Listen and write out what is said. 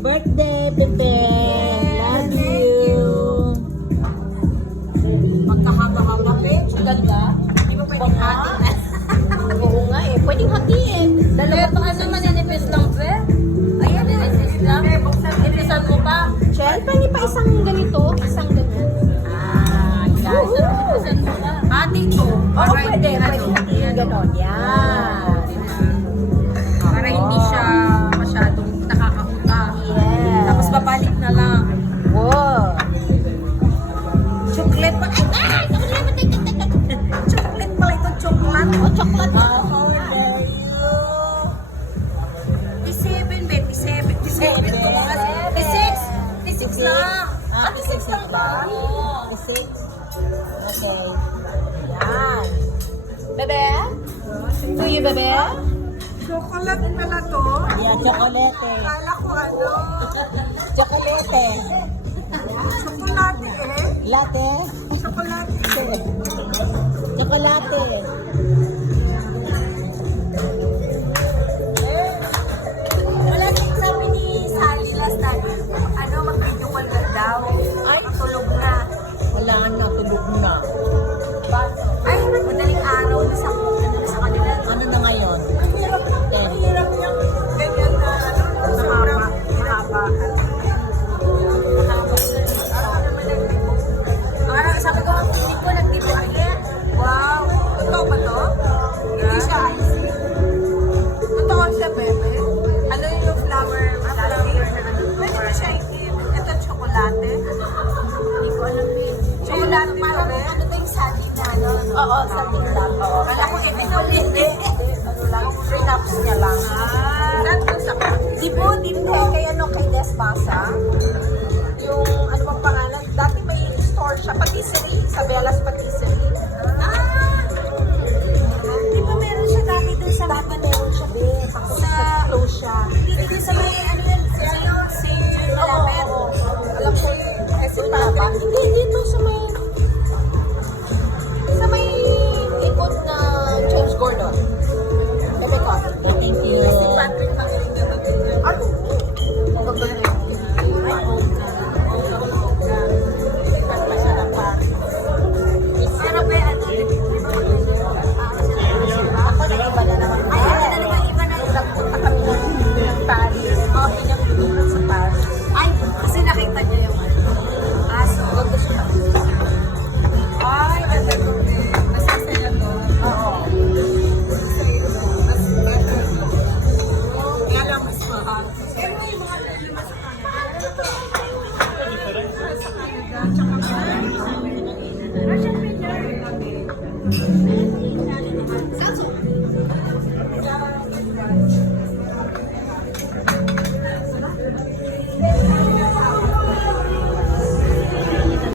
birthday, Pepe! Love you! Magkahaba-haba, Pepe. Ganda? Hindi ba pwedeng hati? Oo nga eh. Pwedeng hatiin. Dalawa pa kasi maninipis lang, Pe. Ayan, maninipis lang. Inipisan mo pa. Shell, pwede pa isang ganito, isang ganyan. Yan. Inipisan mo pa. Hati ko. Oo, pwede. Pwede hatiin ganon. Yan. Para hindi siya masyadong nakakakuta. Yes. Tapos babalik na lang. Wow. Chocolate pa. Ay! Chocolate pala ito, chocolate. Oh, chocolate. Oh, there you. P7, be. P7. P6. P6 lang. P6 lang ba? Okay. Yan. Bebe? To you, bebe? Chocolate pala to. Yan, chocolate. Kala ko ano. Chocolate. Chocolate eh. Latte. Chocolate eh. Chocolate. Wala din sabi ni Sally last time. Ano, mag-video call na daw. Ay, tulog na. Wala na, tulog na. Ay, madaling araw na sa kanila. Ano na ngayon? Ang hirap niyang ganyan na ano, sobrang mahaba. Sabi ko, hindi ko nag-tipo ulit. Wow! Totoo ba to? Hindi siya icing. Totoo siya, bebe. Ano yung flower na ano? Pwede ba siya itim? Ito, tsokolate. Hindi ko alam eh. Tsokolate parang ano ba yung saging na ano? Oo, sa tingnan. Oo. Kala ko ito yung hindi. Ano lang, synaps niya lang. Saan ko sa Di po, kay ano, kay Despasa. Yung, ano bang pangalan? Dati may store siya, patisserie, sa Bella's Patisserie. Di ba meron siya dati doon sa Dati meron siya din, tapos Sa- nag-close siya. Dito sa may ano yun? Sa yung St. Malapit. Alam ko yung Hindi, dito sa may ikot na James Gordon. Sabi ko, thank you. Si Patrick magaling na mag-ganyan. Ano? Magaganda yun. Ay, oo nga. Iba't pa siya ng pari. Pero ba, ano, di ba mag-ganyan? Ako na iba na naman. Ay, talaga iba na yun. Nagpunta kami ng Paris. Okay niyang lumipat sa Paris. Ay, kasi nakita niya yung ano. Aso. Ganda siya. Ay, ang ganda din. Masasaya doon. Oo. Mas better. Kaya lang mas mahal. Pero yung mga lima sa Canada. Sa Canada, tsaka Russian Premier.